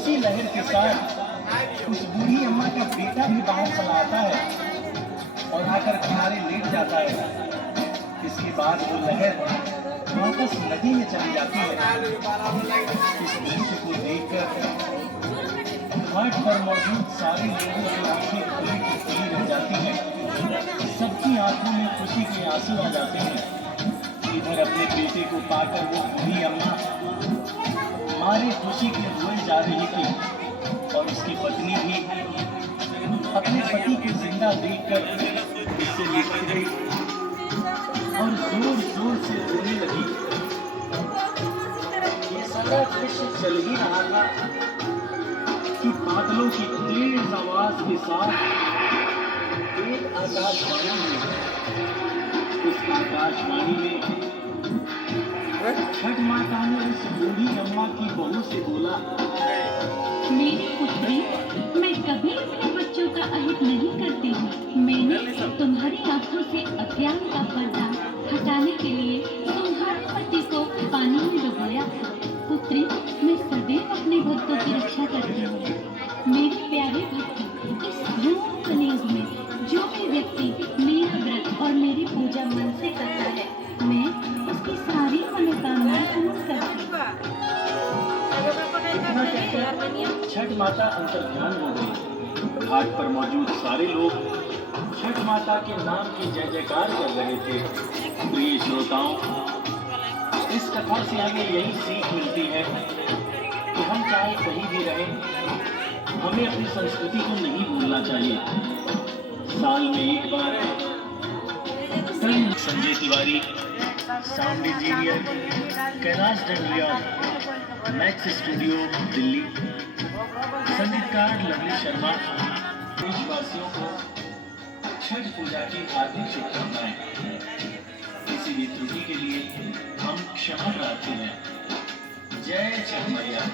उसी लहर के साथ उस बूढ़ी अम्मा का बेटा भी बाहर चला आता है और आकर किनारे लेट जाता है। इसके बाद वो लहर वापस नदी में चली जाती है। इस दृश्य को देखकर घाट पर मौजूद सारे लोगों की आंखें खुली की खुली रह जाती हैं। सबकी आंखों में खुशी के आंसू आ जाते हैं। इधर अपने बेटे को पाकर वो बूढ़ी अम्मा मारे खुशी के रोए जा रही थी और उसकी पत्नी भी अपने पति को जिंदा देखकर उससे लिपट गई और जोर जोर से रोने लगी। ये सारा दृश्य चल ही रहा था कि बादलों की तेज आवाज के साथ एक आकाशवाणी में छठ माता ने उस बूढ़ी अम्मा की बहू से बोला, मेरी पुत्री, मैं कभी अपने बच्चों का अहित नहीं करती हूँ। मैंने तुम्हारी आंखों से अज्ञान का पर्दा हटाने के लिए तुम्हारे पति को पानी में डुबोया था। पुत्री, मैं सदैव अपने भक्तों की रक्षा करती हूँ। मेरे प्यारे भक्त, इस धूम कलयुग में जो भी व्यक्ति मेरा व्रत और मेरी पूजा मन से करता है, मैं उसकी सारी मनोकामनाएं पूर्ण करती हूँ। इतना कहकर छठ माता अंतर्ध्यान हो गई। घाट पर मौजूद सारे लोग छठ माता के नाम की जय जयकार कर रहे थे। प्रिय श्रोताओं, इस कथा से हमें यही सीख मिलती है कि हम चाहे कहीं भी रहें, हमें अपनी संस्कृति को नहीं भूलना चाहिए। साल में एक बार संजय तिवारी, साउंड इंजीनियर कैलाश डंडिया, मैक्स स्टूडियो दिल्ली, संगीतकार लवली शर्मा, देशवासियों को छठ पूजा की हार्दिक शुभकामनाएं। किसी भी त्रुटि के लिए हम क्षमा प्रार्थी हैं। जय छठ मैया।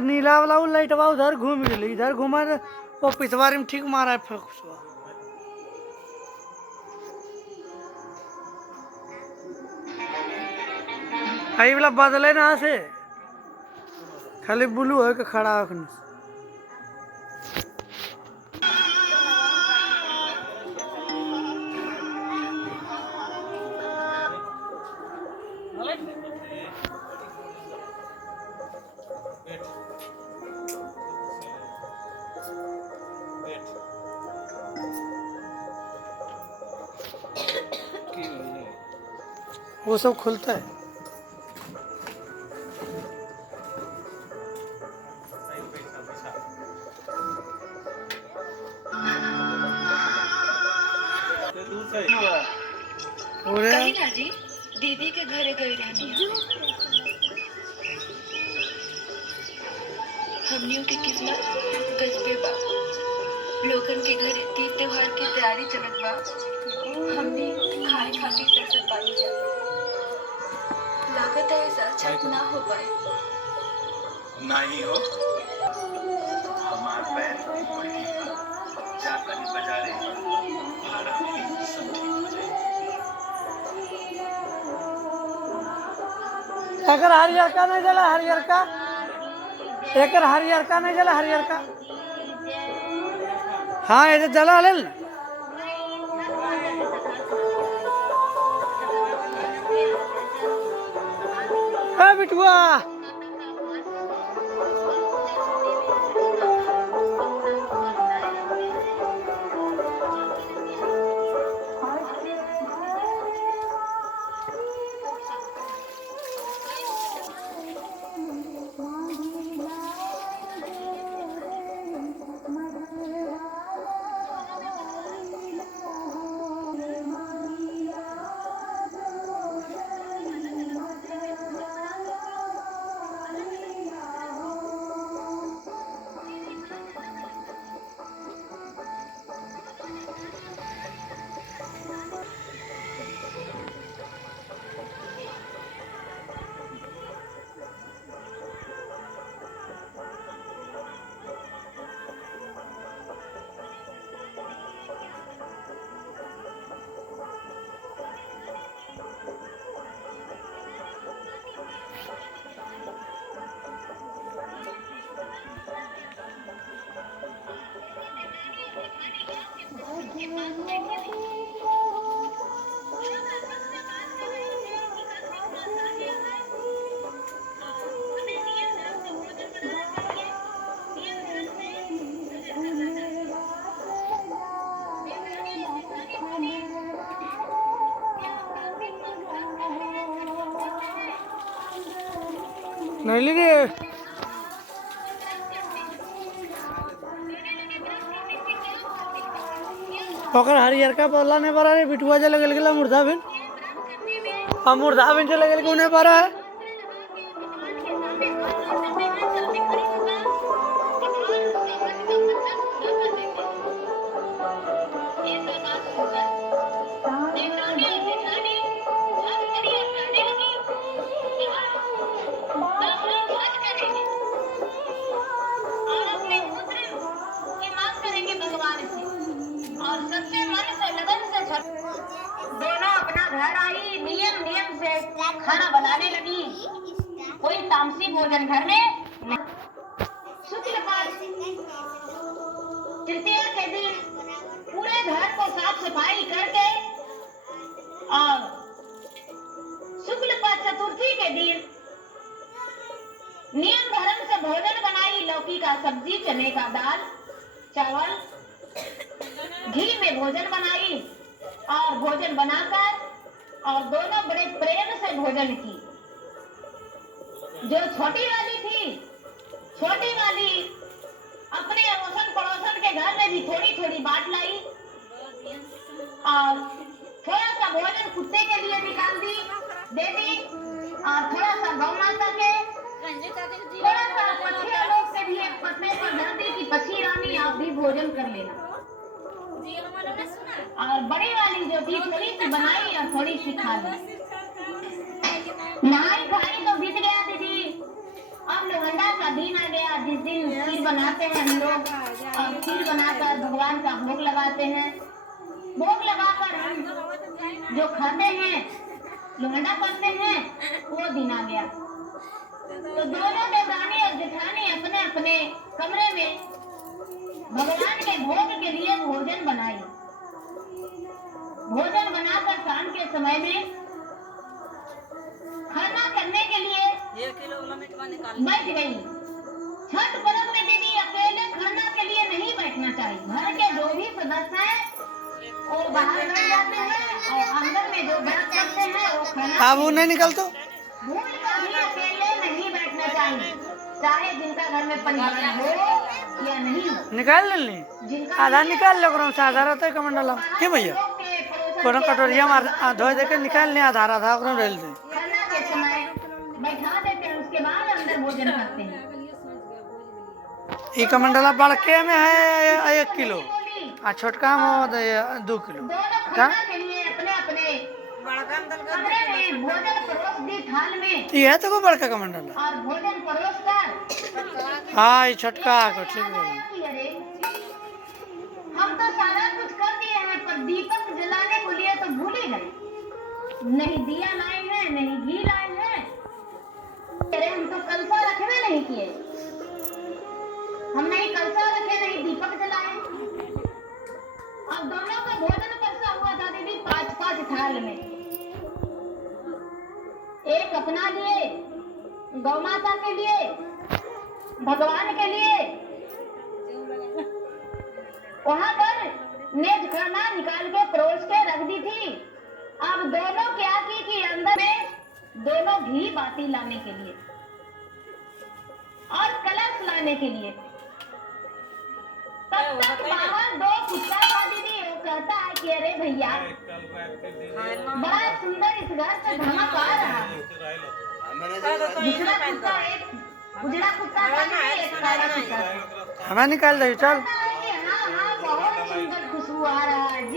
नीला वाला वो लाइटवा उधर घूम गई, इधर घुमा वो पिछवारी में ठीक मारा है फोकसवा। आई वाला बदले ना से खाली ब्लू है के खड़ा है। वो सब खुलता है। कहीं जी दीदी के घरे गई रहनी हमनियों की किस्मत गजबे बा। लोगन के घरे तीज त्योहार की तैयारी चलत बा। हमने खाए खातिर तरसत पानी जा। लागत है ऐसा छठ ना हो पाए। ना ही हो, हमार पैर जाकर बजारे भारत में सब ठीक हो जाए। एकर हरियर का नहीं जला, हरियर का एकर हरियर का नहीं जला, हरियर का हाँ ये जला ले बिटुआ। के पास बैठे थे। नहीं लीजिए ओकर हरियर का बोला नहीं पड़ा रे बिटुआ चले गेल मुर्दा बिन हम मुर्दा बिन चले गेल नहीं पड़ा है और सच्चे मन से लगन से दोनों अपना घर आई, नियम नियम से खाना बनाने लगी। कोई तामसी भोजन घर में शुक्ल पक्ष तृतीया के दिन पूरे घर को साफ सफाई करके और शुक्ल पक्ष चतुर्थी के दिन नियम धर्म से भोजन बनाई। लौकी का सब्जी, चने का दाल, चावल, घी में भोजन बनाई और भोजन बनाकर और दोनों बड़े प्रेम से भोजन की। जो छोटी वाली थी, छोटी वाली अपने अड़ोसन पड़ोसन के घर में भी थोड़ी थोड़ी बांट लाई और थोड़ा सा भोजन कुत्ते के लिए निकाल दी, दे दी और थोड़ा सा गौ माता के, थोड़ा सा पक्षी लोग के भी एक पत्ते पर धर दी कि पक्षी रानी आप भी भोजन कर लेना। और बड़ी वाली जो थी थोड़ी सी बनाई और थोड़ी सी खा ली। नहाई खाई तो बीत गया दीदी। अब लोहंडा का दिन आ गया जिस दिन खीर बनाते हैं हम लोग और खीर बनाकर भगवान का भोग लगाते हैं। भोग लगाकर हम जो खाते हैं, लोहंडा करते हैं, वो दिन आ गया। तो दोनों देवरानी और जेठानी अपने अपने कमरे में भगवान के भोग के लिए भोजन बनाई। भोजन बनाकर शाम के समय में खरना करने के लिए बैठ गई। छठ पर्व में दीदी अकेले खरना के लिए नहीं बैठना चाहिए। घर के जो भी सदस्य हैं वो बाहर बैठ जाते हैं और अंदर में जो व्रत करते हैं वो खरना अब वो नहीं निकल तो भूल कर भी अकेले नहीं बैठना चाहिए, चाहे जिनका घर में परिवार हो या नहीं हो। निकाल ले आधा निकाल लो से आधा रहता है कमंडला क्यों भैया कोनो कटोरिया में धो दे के निकाल ले आधा आधा रेल दे खरना के समय बैठा देते हैं, उसके बाद अंदर भोजन करते हैं। ये कमंडला बड़के में है 1 किलो और छोटका में 2 किलो। दोनों खरना के लिए अपने अपने कमरे में भोजन परोस दी थाल में ये है तो को बड़का कमंडला और भोजन परोस कर हाँ ये छोटका को ठीक बोल। हम तो सारा कुछ कर दिए हैं पर दीपक जलाने को लिए तो भूल ही गए। नहीं दिया लाए हैं, नहीं घी लाए हैं। अरे हम तो कलसा रखने नहीं किए, हम नहीं कलसा रखे, नहीं दीपक जलाए। अब दोनों का भोजन परसा हुआ था दीदी 5-5 थाल में। एक अपना लिए, गौ माता के लिए, भगवान के लिए। वहां पर नेज खाना निकाल के परोस के रख दी थी। अब दोनों क्या की कि अंदर में दोनों घी बाती लाने के लिए और कलश लाने के लिए। तब तक बाहर 2 कुत्ता था दीदी। वो कहता है कि अरे भैया बड़ा सुंदर इस घर से धमक आ रहा है। दूसरा कुत्ता एक उजड़ा कुत्ता था, एक काला कुत्ता। हमें निकाल दे चल। हाँ हाँ बहुत सुंदर खुशबू आ रहा है जी।